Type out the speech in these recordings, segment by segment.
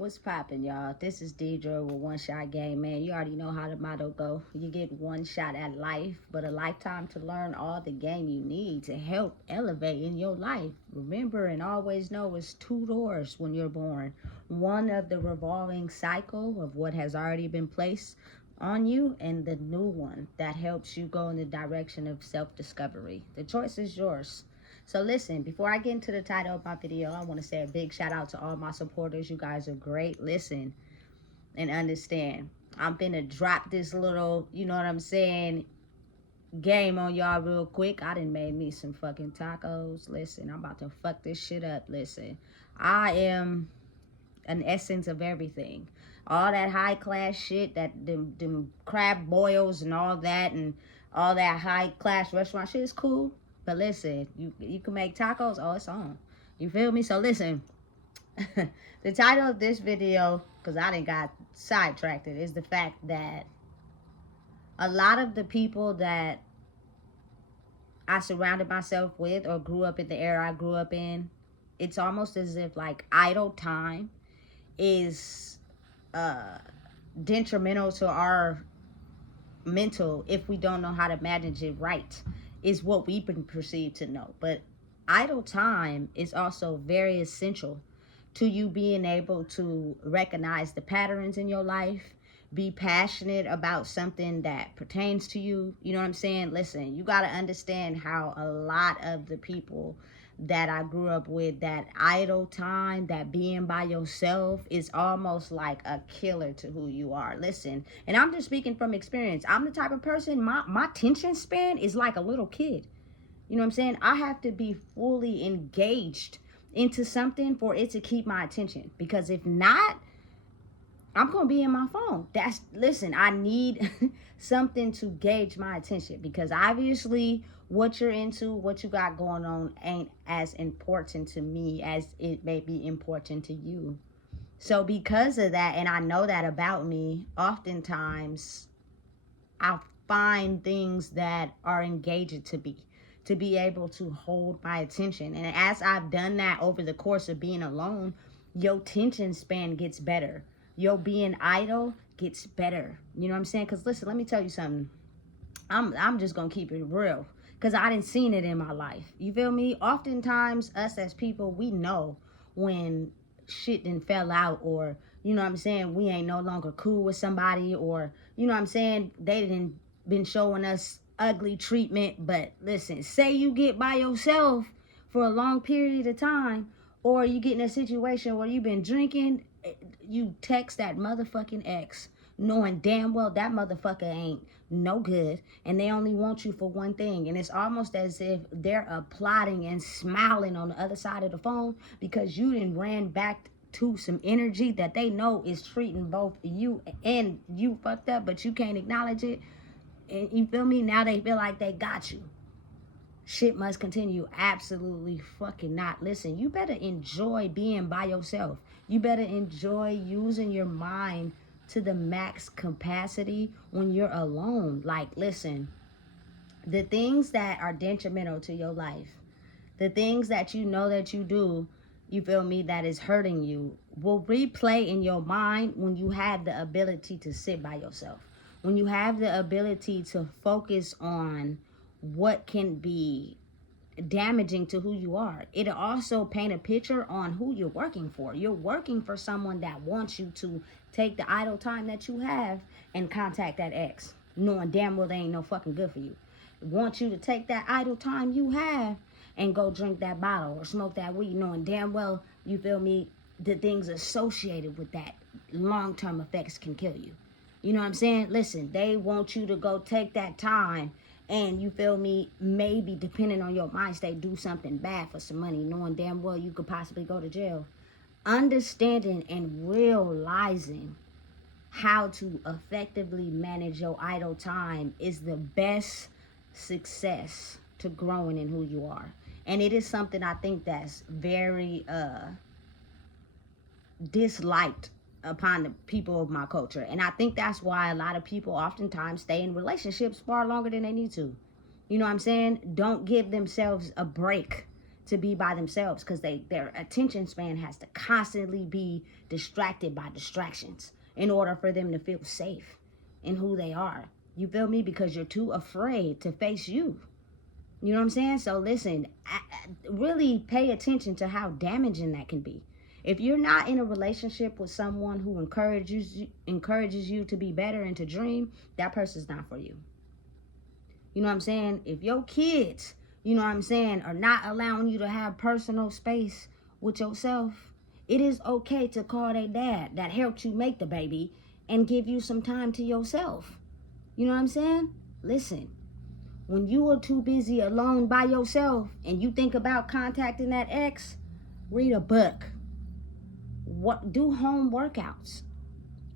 What's poppin', y'all? This is Deidre with One Shot Game, man. You already know how the motto go. You get one shot at life, but a lifetime to learn all the game you need to help elevate in your life. Remember and always know it's two doors when you're born. One of the revolving cycle of what has already been placed on you, and the new one that helps you go in the direction of self-discovery. The choice is yours. So listen, before I get into the title of my video, I want to say a big shout out to all my supporters. You guys are great. Listen and understand. I'm finna drop this little, you know what I'm saying, game on y'all real quick. I done made me some fucking tacos. Listen, I'm about to fuck this shit up. Listen, I am an essence of everything. All that high class shit, that them crab boils and all that, and all that high class restaurant shit is cool. But listen, you can make tacos. Oh, it's on. You feel me? So listen, the title of this video, because I done got sidetracked, is the fact that a lot of the people that I surrounded myself with or grew up in the era I grew up in, it's almost as if like idle time is detrimental to our mental if we don't know how to manage it right, is what we've been perceived to know. But idle time is also very essential to you being able to recognize the patterns in your life, be passionate about something that pertains to you. You know what I'm saying? Listen, you got to understand how a lot of the people that I grew up with, that idle time, that being by yourself, is almost like a killer to who you are. Listen, and I'm just speaking from experience. I'm the type of person, my attention span is like a little kid. You know what I'm saying? I have to be fully engaged into something for it to keep my attention, because if not, I'm gonna be in my phone. Listen, I need something to gauge my attention, because obviously what you're into, what you got going on, ain't as important to me as it may be important to you. So because of that, and I know that about me, oftentimes I find things that are engaging to be able to hold my attention. And as I've done that over the course of being alone, your attention span gets better. Your being idle gets better. You know what I'm saying? Because listen, let me tell you something. I'm just going to keep it real, because I didn't seen it in my life. You feel me? Oftentimes, us as people, we know when shit done fell out, or, you know what I'm saying, we ain't no longer cool with somebody, or, you know what I'm saying, they didn't been showing us ugly treatment. But listen, say you get by yourself for a long period of time, or you get in a situation where you've been drinking, you text that motherfucking ex knowing damn well that motherfucker ain't no good, and they only want you for one thing, and it's almost as if they're applauding and smiling on the other side of the phone because you done ran back to some energy that they know is treating both you and you fucked up, but you can't acknowledge it. And you feel me? Now they feel like they got you. Shit must continue. Absolutely fucking not. Listen, you better enjoy being by yourself. You better enjoy using your mind to the max capacity when you're alone. Like, listen, the things that are detrimental to your life, the things that you know that you do, you feel me, that is hurting you, will replay in your mind when you have the ability to sit by yourself. When you have the ability to focus on what can be damaging to who you are. It'll also paint a picture on who you're working for. You're working for someone that wants you to take the idle time that you have and contact that ex, knowing damn well they ain't no fucking good for you. Want you to take that idle time you have and go drink that bottle or smoke that weed, knowing damn well, you feel me, the things associated with that long-term effects can kill you. You know what I'm saying? Listen, they want you to go take that time and, you feel me, maybe depending on your mind state, do something bad for some money, knowing damn well you could possibly go to jail. Understanding and realizing how to effectively manage your idle time is the best success to growing in who you are. And it is something I think that's very disliked upon the people of my culture. And I think that's why a lot of people oftentimes stay in relationships far longer than they need to. You know what I'm saying? Don't give themselves a break to be by themselves because their attention span has to constantly be distracted by distractions in order for them to feel safe in who they are. You feel me? Because you're too afraid to face you. You know what I'm saying? So listen, really pay attention to how damaging that can be. If you're not in a relationship with someone who encourages you to be better and to dream, that person's not for you. You know what I'm saying? If your kids, you know what I'm saying, are not allowing you to have personal space with yourself, it is okay to call their dad that helped you make the baby and give you some time to yourself. You know what I'm saying? Listen, when you are too busy alone by yourself and you think about contacting that ex, read a book. Do home workouts.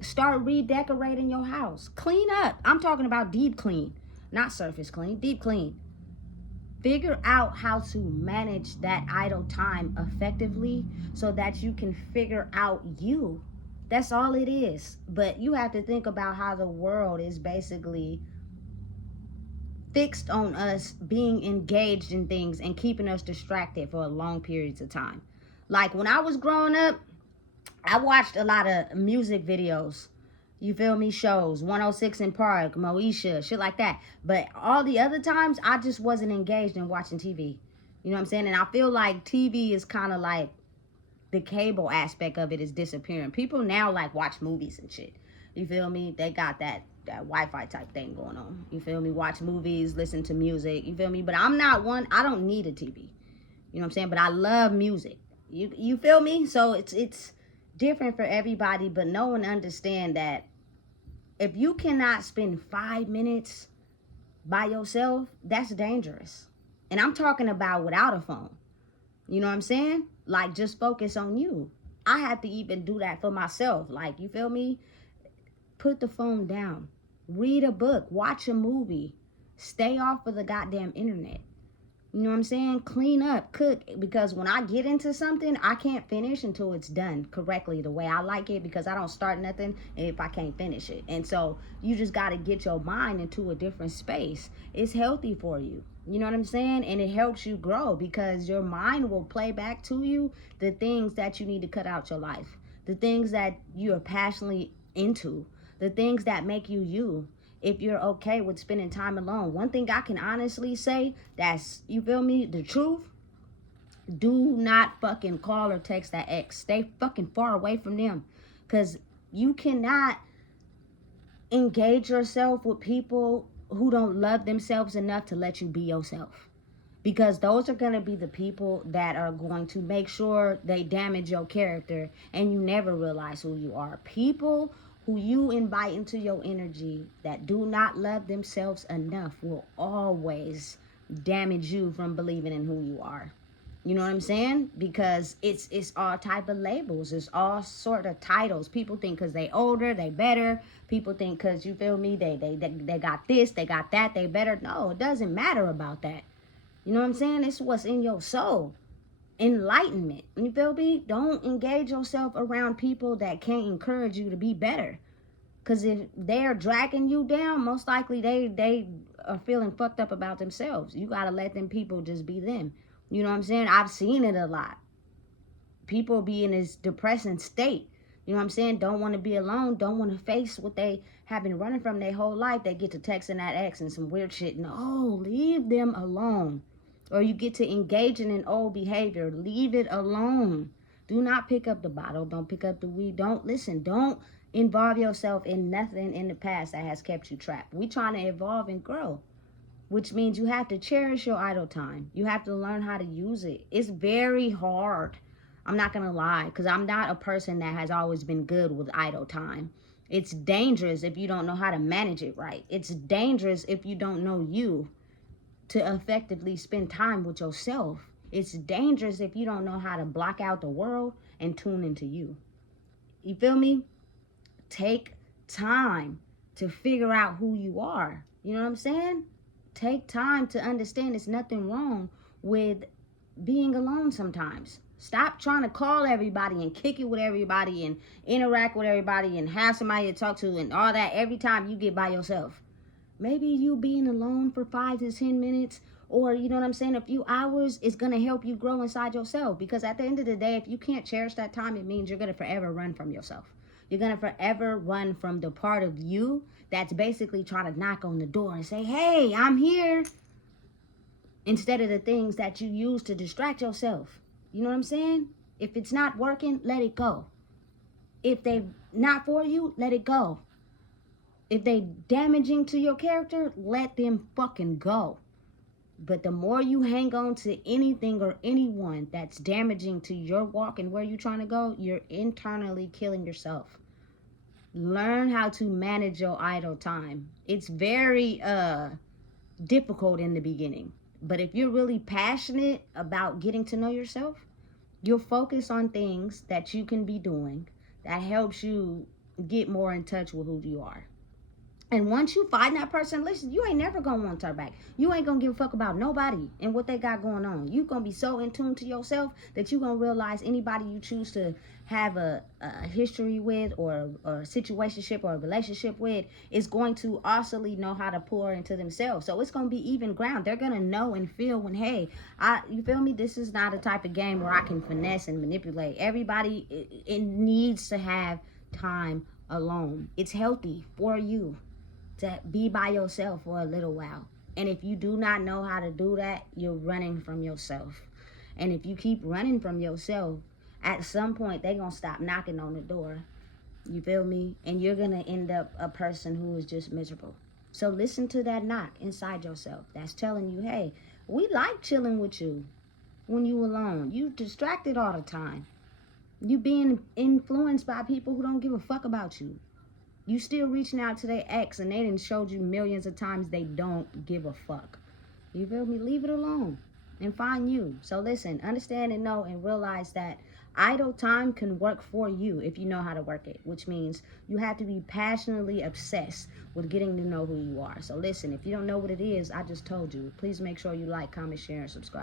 Start redecorating your house. Clean up. I'm talking about deep clean, not surface clean, deep clean. Figure out how to manage that idle time effectively so that you can figure out you. That's all it is. But you have to think about how the world is basically fixed on us being engaged in things and keeping us distracted for long periods of time. Like when I was growing up, I watched a lot of music videos. You feel me? Shows, 106 in Park, Moesha, shit like that. But all the other times, I just wasn't engaged in watching TV. You know what I'm saying? And I feel like TV is kind of like the cable aspect of it is disappearing. People now like watch movies and shit. You feel me? They got that Wi-Fi type thing going on. You feel me? Watch movies, listen to music. You feel me? But I'm not one. I don't need a TV. You know what I'm saying? But I love music. You feel me? So it's different for everybody, but know and understand that if you cannot spend 5 minutes by yourself, that's dangerous. And I'm talking about without a phone. You know what I'm saying? Like, just focus on you. I had to even do that for myself. Like, you feel me? Put the phone down. Read a book. Watch a movie. Stay off of the goddamn internet. You know what I'm saying? Clean up, cook, because when I get into something, I can't finish until it's done correctly the way I like it, because I don't start nothing if I can't finish it. And so you just got to get your mind into a different space. It's healthy for you. You know what I'm saying? And it helps you grow because your mind will play back to you the things that you need to cut out your life, the things that you are passionately into, the things that make you you. If you're okay with spending time alone. One thing I can honestly say, that's, you feel me, the truth, do not fucking call or text that ex. Stay fucking far away from them. Because you cannot engage yourself with people who don't love themselves enough to let you be yourself. Because those are going to be the people that are going to make sure they damage your character and you never realize who you are. People who you invite into your energy that do not love themselves enough will always damage you from believing in who you are. You know what I'm saying? Because it's all type of labels. It's all sort of titles. People think because they older, they better. People think because, you feel me, they got this, they got that, they better. No, it doesn't matter about that. You know what I'm saying? It's what's in your soul. Enlightenment. You feel me? Don't engage yourself around people that can't encourage you to be better. Because if they're dragging you down, most likely they are feeling fucked up about themselves. You got to let them people just be them. You know what I'm saying? I've seen it a lot. People be in this depressing state. You know what I'm saying? Don't want to be alone. Don't want to face what they have been running from their whole life. They get to texting that ex and some weird shit. No, leave them alone. Or you get to engage in an old behavior. Leave it alone. Do not pick up the bottle. Don't pick up the weed. Don't listen. Don't involve yourself in nothing in the past that has kept you trapped. We trying to evolve and grow, which means you have to cherish your idle time. You have to learn how to use it. It's very hard. I'm not going to lie, because I'm not a person that has always been good with idle time. It's dangerous if you don't know how to manage it right. It's dangerous if you don't know you to effectively spend time with yourself. It's dangerous if you don't know how to block out the world and tune into you. You feel me? Take time to figure out who you are. You know what I'm saying? Take time to understand there's nothing wrong with being alone sometimes. Stop trying to call everybody and kick it with everybody and interact with everybody and have somebody to talk to and all that every time you get by yourself. Maybe you being alone for 5 to 10 minutes or you know what I'm saying, a few hours is going to help you grow inside yourself. Because at the end of the day, if you can't cherish that time, it means you're going to forever run from yourself. You're going to forever run from the part of you that's basically trying to knock on the door and say, hey, I'm here, instead of the things that you use to distract yourself. You know what I'm saying? If it's not working, let it go. If they not for you, let it go. If they damaging to your character, let them fucking go. But the more you hang on to anything or anyone that's damaging to your walk and where you're trying to go, you're internally killing yourself. Learn how to manage your idle time. It's very difficult in the beginning. But if you're really passionate about getting to know yourself, you'll focus on things that you can be doing that helps you get more in touch with who you are. And once you find that person, listen, you ain't never gonna want to turn back. You ain't gonna give a fuck about nobody and what they got going on. You gonna be so in tune to yourself that you gonna realize anybody you choose to have a history with, or a situationship or a relationship with, is going to also know how to pour into themselves. So it's gonna be even ground. They're gonna know and feel when, hey, you feel me? This is not a type of game where I can finesse and manipulate. Everybody, it needs to have time alone. It's healthy for you to be by yourself for a little while. And if you do not know how to do that, you're running from yourself. And if you keep running from yourself, at some point they're gonna stop knocking on the door. You feel me? And you're gonna end up a person who is just miserable. So listen to that knock inside yourself that's telling you, hey, we like chilling with you when you alone. You distracted all the time. You being influenced by people who don't give a fuck about you. You still reaching out to their ex and they done showed you millions of times they don't give a fuck. You feel me? Leave it alone and find you. So listen, understand and know and realize that idle time can work for you if you know how to work it, which means you have to be passionately obsessed with getting to know who you are. So listen, if you don't know what it is, I just told you. Please make sure you like, comment, share, and subscribe.